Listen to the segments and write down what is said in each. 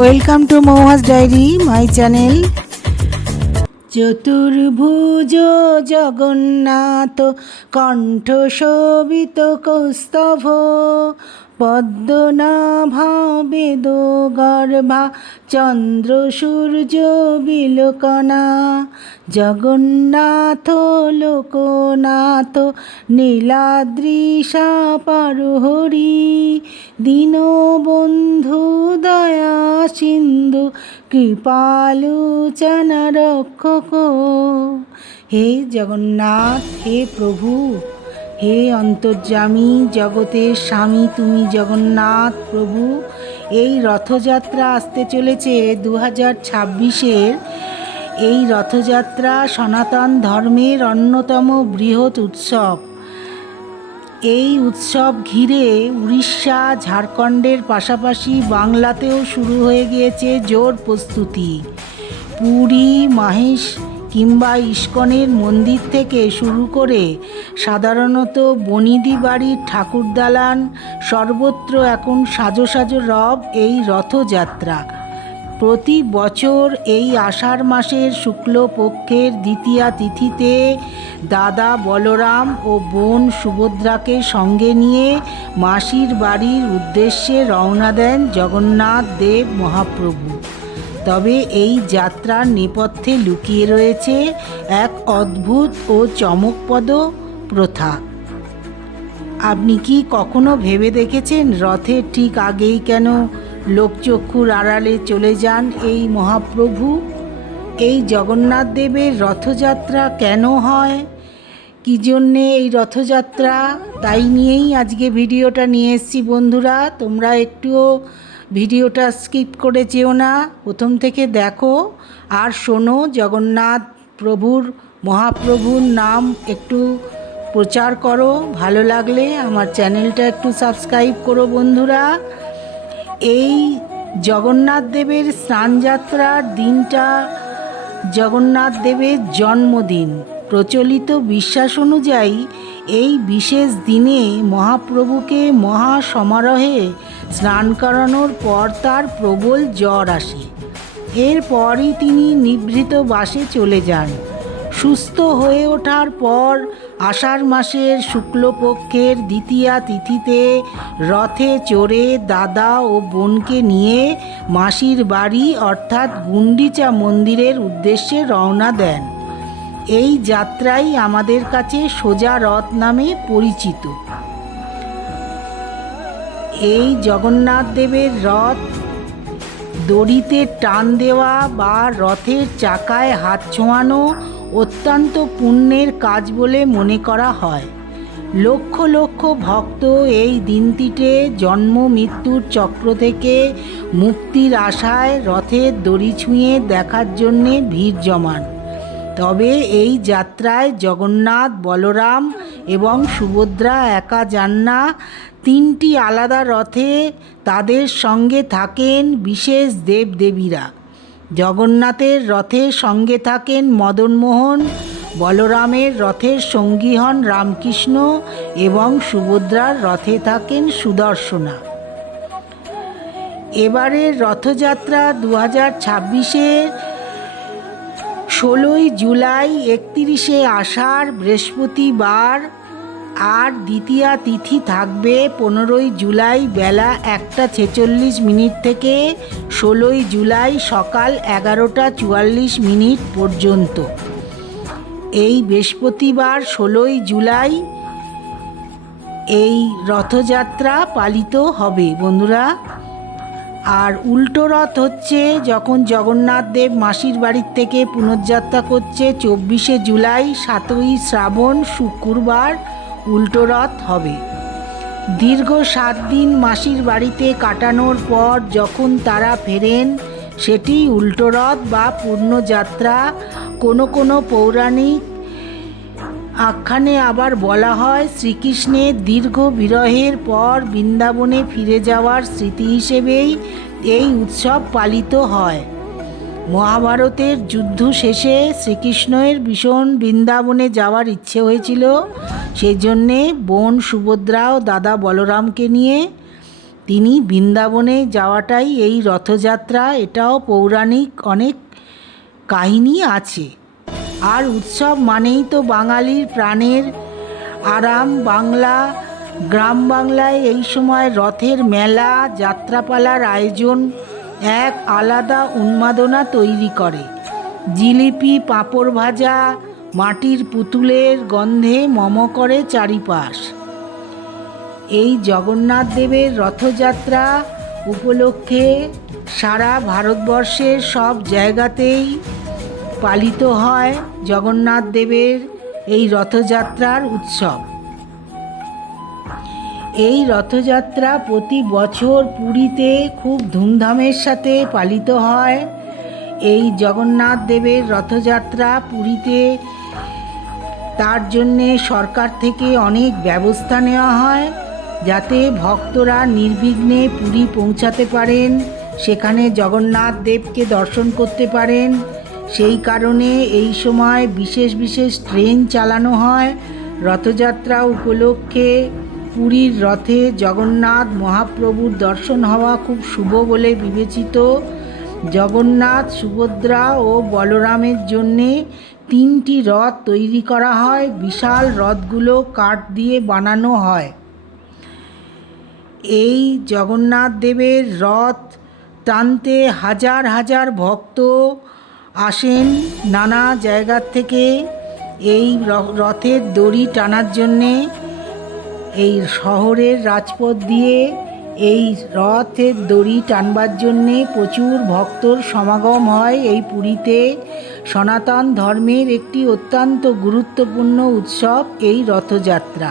Welcome to Mouhas diary my channel. Chaturbhuj Jagannath কণ্ঠ শোভিত কৌস্তভ পদ্মনাভা বেদগর্ভা চন্দ্র সূর্য বিলোকনা জগন্নাথ লোকনাথ নীলাদ্রিশা পারহরি দীনবন্ধু দয়া সিন্ধু কৃপালোচন রক্ষক। হে জগন্নাথ, হে প্রভু, হে অন্তর্যামী জগতের স্বামী তুমি জগন্নাথ প্রভু। এই রথযাত্রা আসতে চলেছে 2026-এর। এই রথযাত্রা সনাতন ধর্মের অন্যতম বৃহৎ উৎসব। এই উৎসব ঘিরে উড়িষ্যা ঝাড়খণ্ডের পাশাপাশি বাংলাতেও শুরু হয়ে গিয়েছে জোর প্রস্তুতি। পুরী মাহেশ কিংবা ইস্কনের মন্দির থেকে শুরু করে সাধারণত বনিদি বাড়ির ঠাকুর দালান সর্বত্র এখন সাজো সাজো রব এই রথযাত্রা। প্রতি বছর এই আষাঢ় মাসের শুক্লপক্ষের দ্বিতীয়া তিথিতে দাদা বলরাম ও বোন সুভদ্রাকে সঙ্গে নিয়ে মাসির বাড়ির উদ্দেশ্যে রওনা দেন জগন্নাথ দেব মহাপ্রভু। তবে এই যাত্রার নেপথ্যে লুকিয়ে রয়েছে এক অদ্ভুত ও চমকপ্রদ প্রথা। আপনি কি কখনো ভেবে দেখেছেন রথের ঠিক আগেই কেন লোকচক্ষুর আড়ালে চলে যান এই মহাপ্রভু? এই জগন্নাথ দেবের রথযাত্রা কেন হয়, কী জন্যে এই রথযাত্রা, তাই নিয়েই আজকে ভিডিওটা নিয়ে এসেছি। বন্ধুরা, তোমরা একটুও ভিডিওটা স্কিপ করে যেও না, প্রথম থেকে দেখো আর শোনো। জগন্নাথ প্রভুর মহাপ্রভুর নাম একটু প্রচার করো। ভালো লাগলে আমার চ্যানেলটা একটু সাবস্ক্রাইব করো বন্ধুরা। এই জগন্নাথ দেবের স্নানযাত্রার দিনটা জগন্নাথ দেবের জন্মদিন। প্রচলিত বিশ্বাস অনুযায়ী এই বিশেষ দিনে মহাপ্রভুকে মহা সমারোহে স্নান করানোর পর তার প্রবল জ্বর আসে। এরপরই তিনি নিভৃত বাসে চলে যান। সুস্থ হয়ে ওঠার পর আষাঢ় মাসের শুক্লপক্ষের দ্বিতীয়া তিথিতে রথে চড়ে দাদা ও বোনকে নিয়ে মাসির বাড়ি অর্থাৎ গুন্ডিচা মন্দিরের উদ্দেশ্যে রওনা দেন। এই যাত্রাই আমাদের কাছে সোজা রথ নামে পরিচিত। এই জগন্নাথ দেবের রথ দড়িতে টান দেওয়া বা রথের চাকায় হাত ছোঁয়ানো অত্যন্ত পুণ্যের কাজ বলে মনে করা হয়। লক্ষ লক্ষ ভক্ত এই দিনটিতে জন্ম মৃত্যুর চক্র থেকে মুক্তির আশায় রথের দড়ি ছুঁয়ে দেখার জন্যে ভিড় জমান। তবে এই যাত্রায় জগন্নাথ, বলরাম এবং সুভদ্রা একা যান না। তিনটি আলাদা রথে তাদের সঙ্গে থাকেন বিশেষ দেবদেবীরা। জগন্নাথের রথের সঙ্গে থাকেন মদনমোহন, বলরামের রথের সঙ্গী হন রামকৃষ্ণ এবং সুভদ্রার রথে থাকেন সুদর্শনা। এবারের রথযাত্রা 2026-এর 16ই জুলাই, 31শে আষাঢ় বৃহস্পতিবার, আর দ্বিতীয়া তিথি থাকবে 15ই জুলাই বেলা 1:46 থেকে 16ই জুলাই সকাল 11:44 পর্যন্ত। এই বৃহস্পতিবার 16ই জুলাই এই রথযাত্রা পালিত হবে বন্ধুরা। আর উল্টো রথ হচ্ছে যখন জগন্নাথ দেব মাসির বাড়ির থেকে পুনর্যাত্রা করছে 24শে জুলাই, 7ই শ্রাবণ শুক্রবার উল্টো রথ হবে। দীর্ঘ 7 দিন মাসির বাড়িতে কাটানোর পর যখন তারা ফেরেন সেটি উল্টো রথ বা পূর্ণযাত্রা। কোনো কোনো পৌরাণিক আখ্যানে আবার বলা হয় শ্রীকৃষ্ণের দীর্ঘ বিরহের পর বৃন্দাবনে ফিরে যাওয়ার স্মৃতি হিসেবেই এই উৎসব পালিত হয়। মহাভারতের যুদ্ধ শেষে শ্রীকৃষ্ণের ভীষণ বৃন্দাবনে যাওয়ার ইচ্ছে হয়েছিল। সেই জন্যে বোন সুভদ্রা ও দাদা বলরামকে নিয়ে তিনি বৃন্দাবনে যাওয়াটাই এই রথযাত্রা। এটাও পৌরাণিক অনেক কাহিনী আছে। আর উৎসব মানেই তো বাঙালির প্রাণের আরাম। গ্রাম বাংলায় এই সময় রথের মেলা, যাত্রাপালার আয়োজন এক আলাদা উন্মাদনা তৈরি করে। জিলিপি, পাঁপড় ভাজা, মাটির পুতুলের গন্ধে মম করে চারিপাশ। এই জগন্নাথ দেবের রথযাত্রা উপলক্ষে সারা ভারতবর্ষের সব জায়গাতেই পালিত হয় জগন্নাথ দেবের এই রথযাত্রার উৎসব। এই রথযাত্রা প্রতি বছর পুরীতে খুব ধুমধামের সাথে পালিত হয়। এই জগন্নাথ দেবের রথযাত্রা পুরীতে, তার জন্যে সরকার থেকে অনেক ব্যবস্থা নেওয়া হয় যাতে ভক্তরা নির্বিঘ্নে পুরী পৌঁছাতে পারেন, সেখানে জগন্নাথ দেবকে দর্শন করতে পারেন। সেই কারণে এই সময় বিশেষ বিশেষ ট্রেন চালানো হয়। রথযাত্রা উপলক্ষে পুরীর রথে জগন্নাথ মহাপ্রভুর দর্শন হওয়া খুব শুভ বলে বিবেচিত। জগন্নাথ, সুভদ্রা ও বলরামের জন্যে 3টি রথ তৈরি করা হয়। বিশাল রথগুলো কাঠ দিয়ে বানানো হয়। এই জগন্নাথ দেবের রথ টানতে হাজার হাজার ভক্ত আসেন নানা জায়গার থেকে। এই রথের দড়ি টানার জন্যে এই শহরের রাজপথ দিয়ে এই রথের দড়ি টানবার জন্যে প্রচুর ভক্তর সমাগম হয় এই পুরীতে। সনাতন ধর্মের একটি অত্যন্ত গুরুত্বপূর্ণ উৎসব এই রথযাত্রা।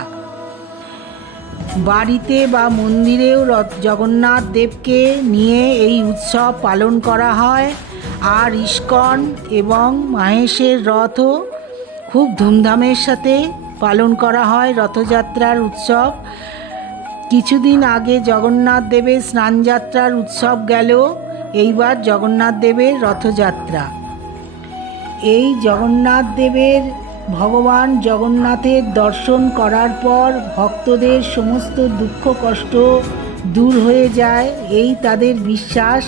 বাড়িতে বা মন্দিরেও জগন্নাথ দেবকে নিয়ে এই উৎসব পালন করা হয়। আর ইস্কন এবং মাহেশের রথও খুব ধুমধামের সাথে পালন করা হয় রথযাত্রার উৎসব। কিছুদিন আগে জগন্নাথ দেবের স্নানযাত্রার উৎসব গেল, এইবার জগন্নাথ দেবের রথযাত্রা। এই জগন্নাথ দেবের ভগবান জগন্নাথের দর্শন করার পর ভক্তদের সমস্ত দুঃখ কষ্ট দূর হয়ে যায়, এই তাদের বিশ্বাস।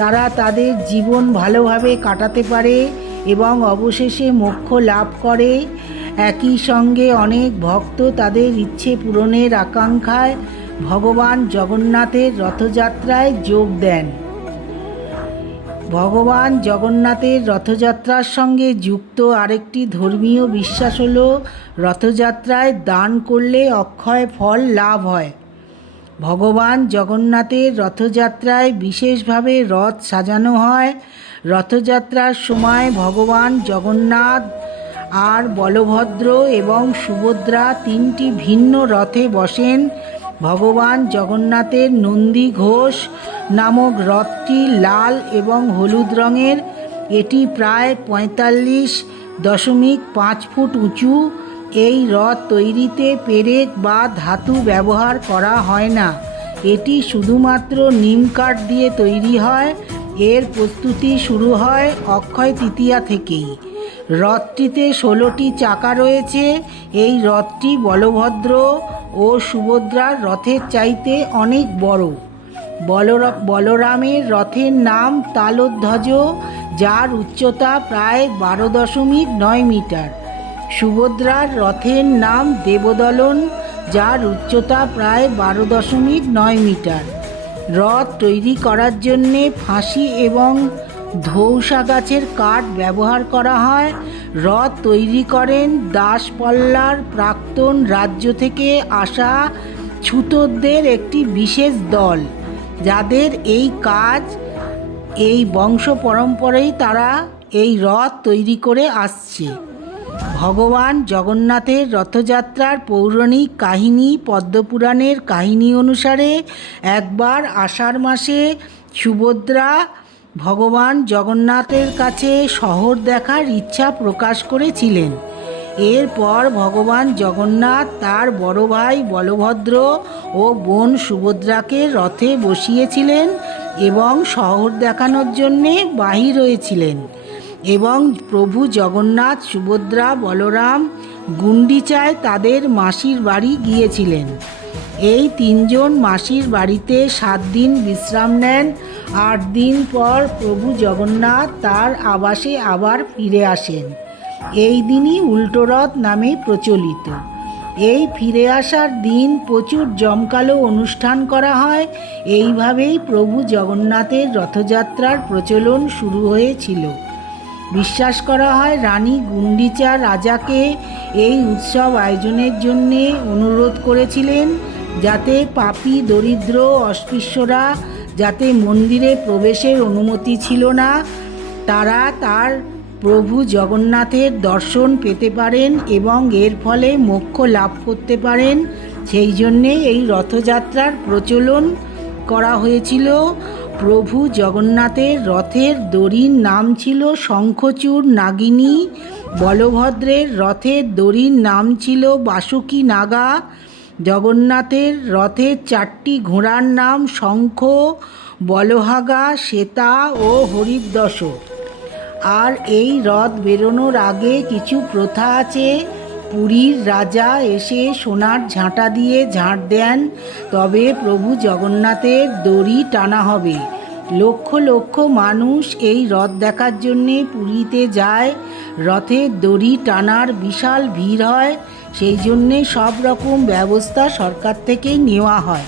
তারা তাদের জীবন ভালোভাবে কাটাতে পারে এবং অবশেষে মোক্ষ লাভ করে। একই সঙ্গে অনেক ভক্ত তাদের ইচ্ছে পূরণের আকাঙ্ক্ষায় ভগবান জগন্নাথের রথযাত্রায় যোগ দেন। ভগবান জগন্নাথের রথযাত্রার সঙ্গে যুক্ত আরেকটি ধর্মীয় বিশ্বাস হল রথযাত্রায় দান করলে অক্ষয় ফল লাভ হয়। ভগবান জগন্নাথের রথযাত্রায় বিশেষভাবে রথ সাজানো হয়। রথযাত্রার সময় ভগবান জগন্নাথ আর বলভদ্র এবং সুভদ্রা 3টি ভিন্ন রথে বসেন। ভগবান জগন্নাথের নন্দী ঘোষ নামক রথটি লাল এবং হলুদ রঙের। এটি প্রায় 45.5 ফুট উঁচু। এই রথ তৈরিতে পেরেক বা ধাতু ব্যবহার করা হয় না, এটি শুধুমাত্র নিম কাঠ দিয়ে তৈরি হয়। এর প্রস্তুতি শুরু হয় অক্ষয় তৃতীয়া থেকেই। রথটিতে 16টি চাকা রয়েছে। এই রথটি বলভদ্র ও সুভদ্রার রথের চাইতে অনেক বড়। বলরামের রথের নাম তালধ্বজ, যার উচ্চতা প্রায় 12.9 মিটার। সুভদ্রার রথের নাম দেবদলন, যার উচ্চতা প্রায় 12.9 মিটার। রথ তৈরি করার জন্যে ফাঁসি এবং ধৌসা গাছের কাঠ ব্যবহার করা হয়। রথ তৈরি করেন দাসপল্লার প্রাক্তন রাজ্য থেকে আসা ছুতোরদের একটি বিশেষ দল, যাদের এই কাজ এই বংশ পরম্পরায় তারা এই রথ তৈরি করে আসছে। ভগবান জগন্নাথের রথযাত্রার পৌরাণিক কাহিনী পদ্মপুরাণের কাহিনী অনুসারে একবার আষাঢ় মাসে সুভদ্রা ভগবান জগন্নাথের কাছে শহর দেখার ইচ্ছা প্রকাশ করেছিলেন। এরপর ভগবান জগন্নাথ তার বড় ভাই বলভদ্র ও বোন সুভদ্রাকে রথে বসিয়েছিলেন এবং শহর দেখানোর জন্যে বাহির হয়েছিলেন। এবং প্রভু জগন্নাথ, সুভদ্রা, বলরাম গুন্ডিচায় তাদের মাসির বাড়ি গিয়েছিলেন। এই তিনজন মাসির বাড়িতে 7 দিন বিশ্রাম নেন। 8 দিন পর প্রভু জগন্নাথ তার আবাসে আবার ফিরে আসেন। এই দিনই উল্টো রথ নামে প্রচলিত। এই ফিরে আসার দিন প্রচুর জমকালো অনুষ্ঠান করা হয়। এইভাবেই প্রভু জগন্নাথের রথযাত্রার প্রচলন শুরু হয়েছিল। বিশ্বাস করা হয় রানী গুন্ডিচা রাজাকে এই উৎসব আয়োজনের জন্যে অনুরোধ করেছিলেন, যাতে পাপী দরিদ্র অস্পৃশ্যরা, যাতে মন্দিরে প্রবেশের অনুমতি ছিল না, তারা তার প্রভু জগন্নাথের দর্শন পেতে পারেন এবং এর ফলে মোক্ষ লাভ করতে পারেন। সেই জন্যে এই রথযাত্রার প্রচলন করা হয়েছিল। প্রভু জগন্নাথের রথের দড়ির নাম ছিল শঙ্খচূড় নাগিনী। বলভদ্রের রথের দড়ির নাম ছিল বাসুকী নাগা। জগন্নাথের রথের 4টি ঘোড়ার নাম শঙ্খ, বলহাগা, শ্বেতা ও হরিদ্বস। আর এই রথ বেরোনোর আগে কিছু প্রথা আছে। পুরীর রাজা এসে সোনার ঝাঁটা দিয়ে ঝাঁট দেন, তবে প্রভু জগন্নাথের দড়ি টানা হবে। লক্ষ লক্ষ মানুষ এই রথ দেখার জন্যে পুরীতে যায়। রথের দড়ি টানার বিশাল ভিড় হয়, সেই জন্যে সব রকম ব্যবস্থা সরকার থেকে নেওয়া হয়।